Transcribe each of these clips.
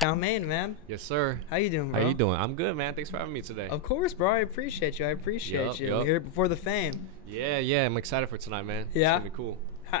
Chow Mein, man. Yes, sir. How you doing, bro? How you doing? I'm good, man. Thanks for having me today. Of course, bro. I appreciate you. Yup, We're yup. here before the fame. Yeah. I'm excited for tonight, man. Yeah? It's gonna be cool.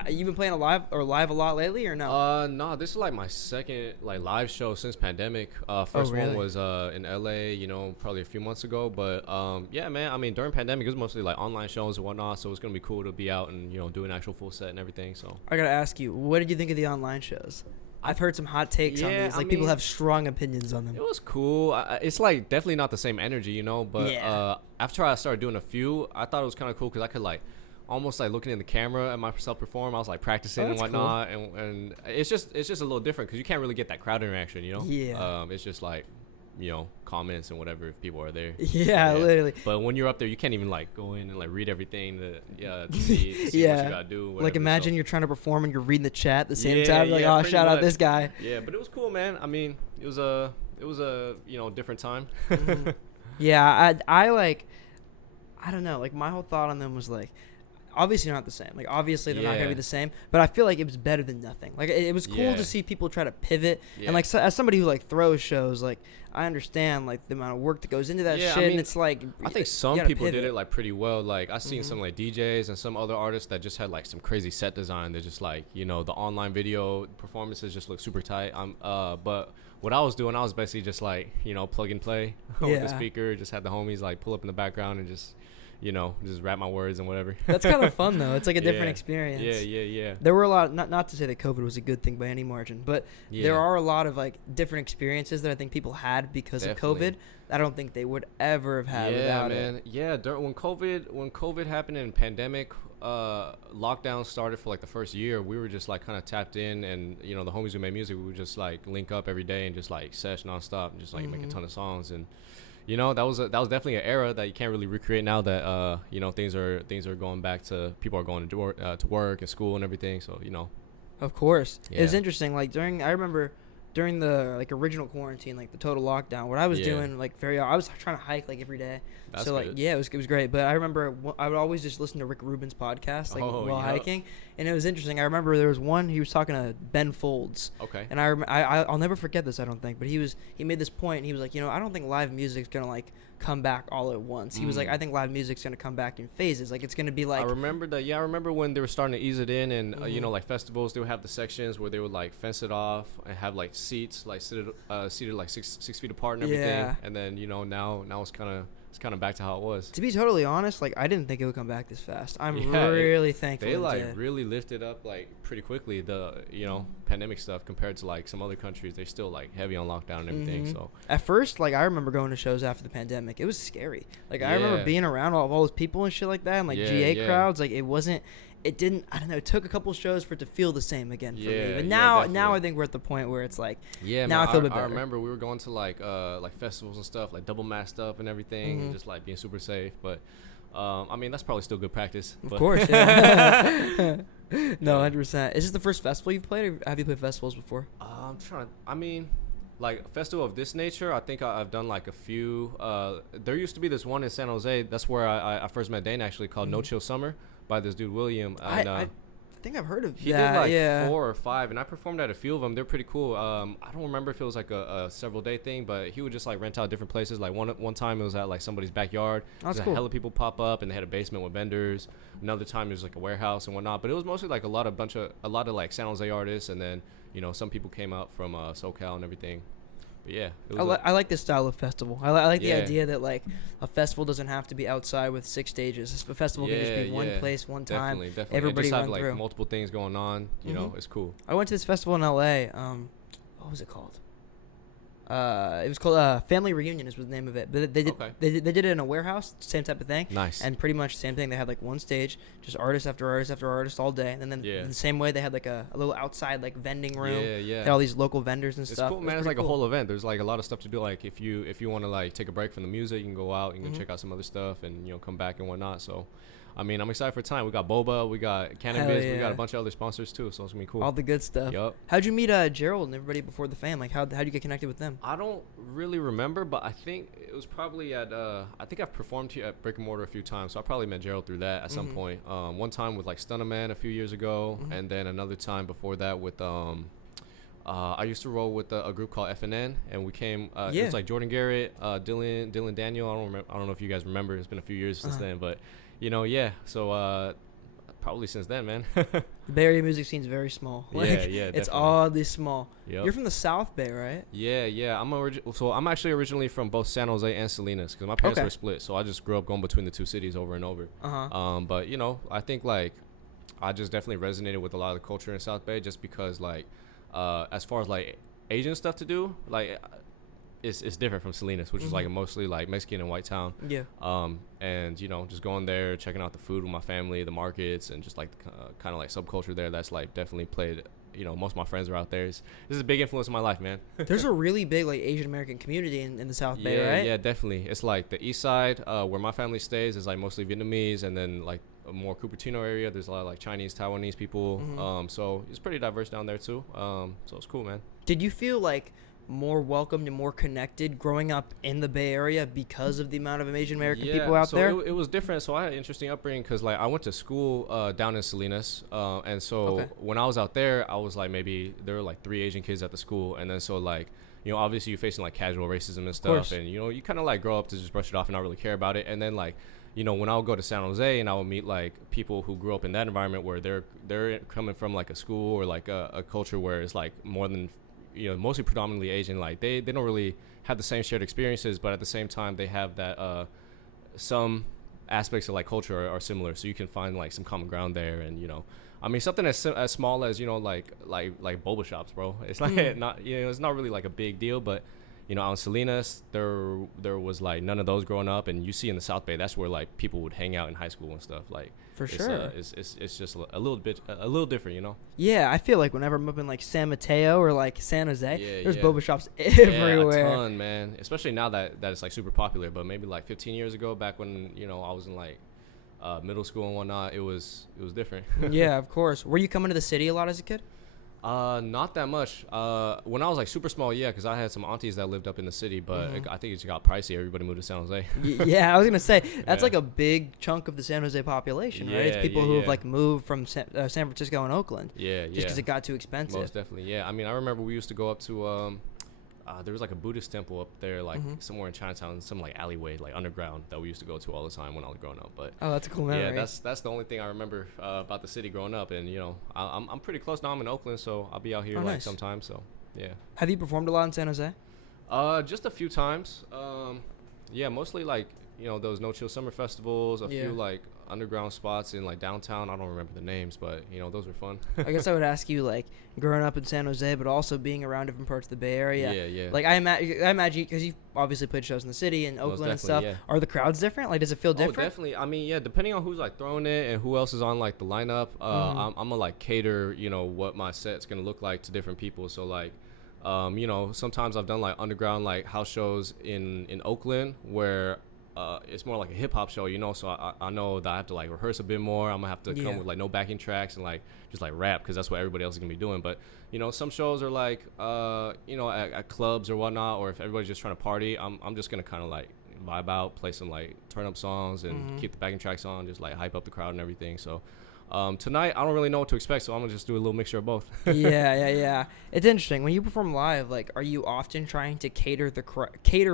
You been playing live a lot lately, or no? No, this is like my second like live show since pandemic. First really? one was in LA, probably a few months ago. But yeah, man. I mean, during pandemic, it was mostly like online shows and whatnot. So it's gonna be cool to be out and do an actual full set and everything. So I gotta ask you, what did you think of the online shows? I've heard some hot takes on Yeah, these. I Like, people mean, have strong opinions on them. it was cool. It's like definitely not the same energy, But Yeah. after I started doing a few, I thought it was kind of cool because I could like almost like looking in the camera at myself perform. I was like practicing and that's whatnot, and it's just a little different because you can't really get that crowd interaction, Yeah. It's just like comments and whatever if people are there. Yeah, literally. But when you're up there, you can't even like go in and like read everything to see what you Yeah. gotta do. Like, Whatever. imagine So, you're trying to perform and you're reading the chat at the same Yeah, time. Like, yeah, oh, pretty shout out much. this guy. yeah, but it was cool, man. I mean, it was a different time. Mhm. Yeah, I like, I don't know. Like, my whole thought on them was like, obviously they're not the same. Like, obviously they're not gonna be Yeah. the same. But I feel like it was better than nothing. Like, it was cool Yeah. to see people try to pivot. Yeah. And like, as somebody who like throws shows, like, I understand like the amount of work that goes into that Yeah, I shit. And mean, it's like, I think you some gotta people did pivot. it like pretty well. Like I seen Mhm. some like DJs and some other artists that just had like some crazy set design. They're just like the online video performances just look super tight. But what I was doing, I was basically just like plug and play with Yeah. the speaker. Just had the homies like pull up in the background and just just rap my words and whatever. That's kind of fun though. It's like a different Yeah. experience. Yeah. There were a lot, not to say that COVID was a good thing by any margin, but Yeah. there are a lot of like different experiences that I think people had because Definitely. of COVID. I don't think they would ever have had Yeah, without man. it. Yeah, when COVID happened and pandemic lockdown started for like the first year, we were just like kind of tapped in, and the homies who made music, we would just like link up every day and just like sesh nonstop and just like make a Mhm. ton of songs. And that was definitely an era that you can't really recreate now that things are going back to people are going to work and school and everything. So Of course. It was Yeah. interesting. Like, I remember during the like original quarantine, like the total lockdown, what I was Yeah. doing like I was trying to hike like every day. That's So like, good. yeah, it was great. But I remember I would always just listen to Rick Rubin's podcast like Oh, while yeah. hiking, and it was interesting. I remember there was one, he was talking to Ben Folds. Okay. And I'll never forget this, I don't think. But he made this point, and he was like, I don't think live music's gonna like come back all at once. He was like, I think live music's gonna come back in phases. Like, it's gonna be like, I remember that. Yeah, I remember when they were starting to ease it in, and Mhm. like festivals, they would have the sections where they would like fence it off and have like seats, like seated like six feet apart and everything. Yeah. And then now it's kind of back to how it was. to be totally honest, like I didn't think it would come back this fast. I'm Yeah, really thankful They it like did. really lifted up like pretty quickly the pandemic stuff compared to like some other countries. They're still like heavy on lockdown and everything. Mhm. So At first, like I remember going to shows after the pandemic. It was scary. Like I remember Yeah. being around all those people and shit like that, and like Yeah, GA yeah. crowds. Like it didn't. I don't know. It took a couple shows for it to feel the same again for me. Yeah, But yeah, now I definitely. think we're at the point where it's like, yeah, now man, I feel a bit I better. remember we were going to like festivals and stuff, like double masked up and everything, Mhm. and just like being super safe. But I mean, that's probably still good practice. of but- course, yeah. No, Yeah. 100%. Is this the first festival you've played, or have you played festivals before? I'm trying. I mean, like a festival of this nature, I think I've done like a few. There used to be this one in San Jose. That's where I first met Dane, actually, called No Mhm. Chill Summer by this dude William. And, I think I've heard of he that. did like yeah. 4 or 5, and I performed at a few of them. They're pretty cool. I don't remember if it was like a several day thing, but he would just like rent out different places. Like one time it was at like somebody's backyard. That's Just cool. hella people pop up, and they had a basement with vendors. Another time it was like a warehouse and whatnot. But it was mostly like a lot of like San Jose artists, and then some people came out from SoCal and everything. But yeah, it was I like this style of festival. I like the Yeah. idea that like a festival doesn't have to be outside with 6 stages. A festival can just be Yeah, one yeah. place, one time. definitely. everybody and just have run like through. multiple things going on. You know, Mhm. it's cool. I went to this festival in LA. What was it called? It was called Family Reunion is the name of it. But they did Okay. they did it in a warehouse, same type of thing. Nice. And pretty much same thing. They had like one stage, just artist after artist after artist all day. And then Yeah. in the same way they had like a little outside like vending room. Yeah. Had all these local vendors and It's stuff. cool, It was man. It's like pretty a cool. whole event. There's like a lot of stuff to do. Like if you want to like take a break from the music, you can go out, you can Mhm. check out some other stuff, and come back and whatnot. So, I mean, I'm excited for tonight. We got boba, we got cannabis, we got yeah. a bunch of other sponsors too. So it's gonna be cool. All the good stuff. Yup. How'd you meet Gerald and everybody before the fame? Like how'd you get connected with them? I don't really remember, but I think it was probably at I think I've performed here at Brick and Mortar a few times, so I probably met Gerald through that at some Mhm. point. One time with like Stunna Man a few years ago, Mhm. and then another time before that with I used to roll with a group called FNN, and we came. It Yeah. was like Jordan Garrett, Dylan Daniel. I don't know if you guys remember. It's been a few years since then, but yeah. So probably since then, man. The Bay Area music scene's very small. Yeah, Like, yeah, it's definitely. oddly small. Yep. You're from the South Bay, right? Yeah. I'm actually originally from both San Jose and Salinas because my parents Okay. were split. So I just grew up going between the two cities over and over. But I think like I just definitely resonated with a lot of the culture in South Bay just because like as far as like Asian stuff to do, like it's different from Salinas, which is like a mostly like Mexican and white town. Yeah. And just going there, checking out the food with my family, the markets, and just like the kind of like subculture there. That's like definitely played. Most of my friends are out there. This is a big influence in my life, man. There's a really big like Asian American community in the South Bay, right? Yeah, definitely. It's like the east side, where my family stays, is like mostly Vietnamese, and then like a more Cupertino area, there's a lot of like Chinese, Taiwanese people. So it's pretty diverse down there too. So it's cool, man. Did you feel like more welcomed and more connected growing up in the Bay Area because of the amount of Asian American people out there? It was different. So I had an interesting upbringing because like I went to school down in Salinas, and so when I was out there, I was like maybe there were like 3 Asian kids at the school, and then so like obviously you're facing like casual racism and stuff, and you kind of like grow up to just brush it off and not really care about it, and then like when I would go to San Jose and I would meet like people who grew up in that environment where they're coming from like a school or like a culture where it's like more than mostly predominantly Asian, like they don't really have the same shared experiences, but at the same time they have that some aspects of like culture are similar, so you can find like some common ground there. And I mean something as small as like boba shops, bro. It's like not it's not really like a big deal, but out in Salinas there was like none of those growing up, and you see in the South Bay that's where like people would hang out in high school and stuff. Like for sure, it's just a little different, Yeah, I feel like whenever I'm up in like San Mateo or like San Jose, there's yeah. boba shops everywhere. Yeah, a ton, man. Especially now that it's like super popular. But maybe like 15 years ago, back when I was in like middle school and whatnot, it was different. Yeah, of course. Were you coming to the city a lot as a kid? Not that much. When I was like super small, yeah, because I had some aunties that lived up in the city, but I think it just got pricey. Everybody moved to San Jose. Yeah, I was gonna say that's like a big chunk of the San Jose population, right? It's people who have like moved from San Francisco and Oakland. Just because it got too expensive. Most definitely, yeah. I mean, I remember we used to go up to there was like a Buddhist temple up there, like somewhere in Chinatown, some like alleyway, like underground, that we used to go to all the time when I was growing up. But that's a cool memory. Yeah, that's the only thing I remember about the city growing up. And I'm pretty close now. I'm in Oakland, so I'll be out here like sometimes. So yeah. Have you performed a lot in San Jose? Just a few times. Yeah, mostly like those No Chill Summer festivals, a few like underground spots in like downtown. I don't remember the names, but those were fun. I guess I would ask you, like, growing up in San Jose, but also being around different parts of the Bay Area. Yeah. Like I imagine because you've obviously played shows in the city and Oakland and stuff. Yeah. Are the crowds different? Like, does it feel different? Oh, definitely. I mean, yeah, depending on who's like throwing it and who else is on like the lineup. I'm gonna like cater, what my set's gonna look like to different people. So like, sometimes I've done like underground like house shows in Oakland where it's more like a hip hop show, so I know that I have to like rehearse a bit more. I'm gonna have to come with like no backing tracks and like just like rap because that's what everybody else is gonna be doing. But some shows are like at clubs or whatnot, or if everybody's just trying to party, I'm just gonna kind of like vibe out, play some like turn up songs and keep the backing tracks on, just like hype up the crowd and everything. So tonight I don't really know what to expect, so I'm gonna just do a little mixture of both. Yeah. It's interesting when you perform live. Like, are you often trying to cater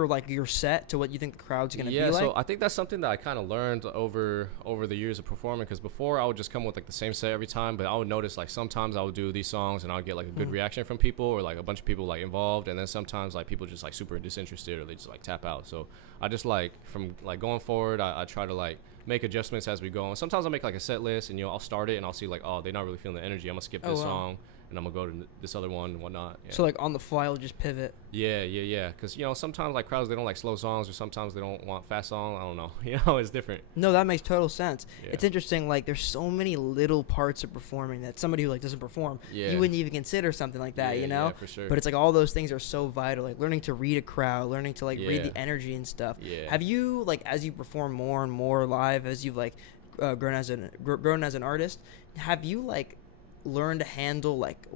like your set to what you think the crowd's gonna be like? Yeah, so I think that's something that I kind of learned over the years of performing. Because before I would just come with like the same set every time, but I would notice like sometimes I would do these songs and I would get like a good reaction from people or like a bunch of people like involved, and then sometimes like people just like super disinterested or they just like tap out. So I just like from like going forward, I try to like make adjustments as we go. And sometimes I'll make like a set list and I'll start it and I'll see like, oh, they're not really feeling the energy. I'm gonna skip this song and I'm gonna go to this other one and whatnot. Yeah. So like on the fly, you'll just pivot. Yeah. Because sometimes like crowds, they don't like slow songs, or sometimes they don't want fast songs. I don't know. It's different. No, that makes total sense. Yeah. It's interesting. Like there's so many little parts of performing that somebody who like doesn't perform, you wouldn't even consider something like that. Yeah, for sure. But it's like all those things are so vital. Like learning to read a crowd, learning to like read the energy and stuff. Yeah. Have you like as you perform more and more live, as you've like grown as an artist, have you like learn to handle like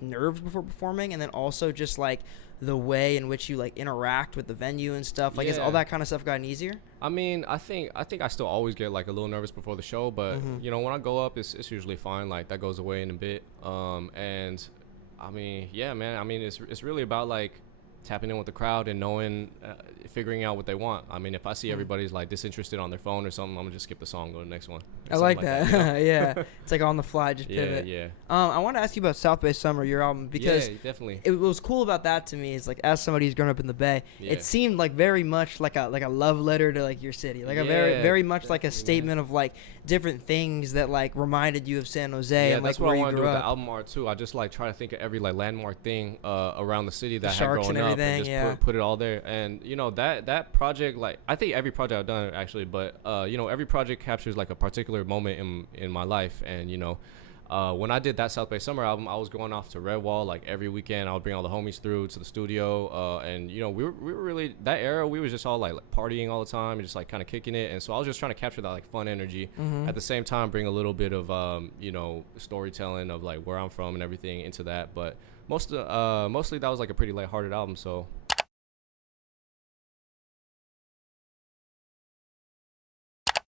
nerves before performing, and then also just like the way in which you like interact with the venue and stuff? Like, has all that kind of stuff gotten easier? I mean, I think I still always get like a little nervous before the show, but when I go up, it's usually fine. Like that goes away in a bit. And I mean, yeah, man. I mean, it's really about like tapping in with the crowd and knowing, figuring out what they want. I mean, if I see everybody's like disinterested on their phone or something, I'm gonna just skip the song, go to the next one. I like that. You know? Yeah, it's like on the fly, just Yeah, pivot. yeah. I want to ask you about South Bay Summer, your album, because Yeah, definitely. it was cool about that to me is like as somebody who's grown up in the Bay, Yeah. it seemed like very much like a love letter to like your city, like a very much like a statement of like different things that like reminded you of San Jose Yeah, and like that's what where I you want to do grew with up. the album art too. I just like try to think of every like landmark thing around the city that I had sharks growing and up, and everything, just yeah. put it all there. And you know that project, like I think every project I've done actually, but you know every project captures like a particular moment in my life. And you know when I did that South Bay Summer album, I was going off to Redwall like every weekend. I would bring all the homies through to the studio, and you know we were really that era. We was just all like partying all the time and just like kind of kicking it. And so I was just trying to capture that like fun energy, at the same time bring a little bit of you know storytelling of like where I'm from and everything into that. But mostly that was like a pretty lighthearted album. So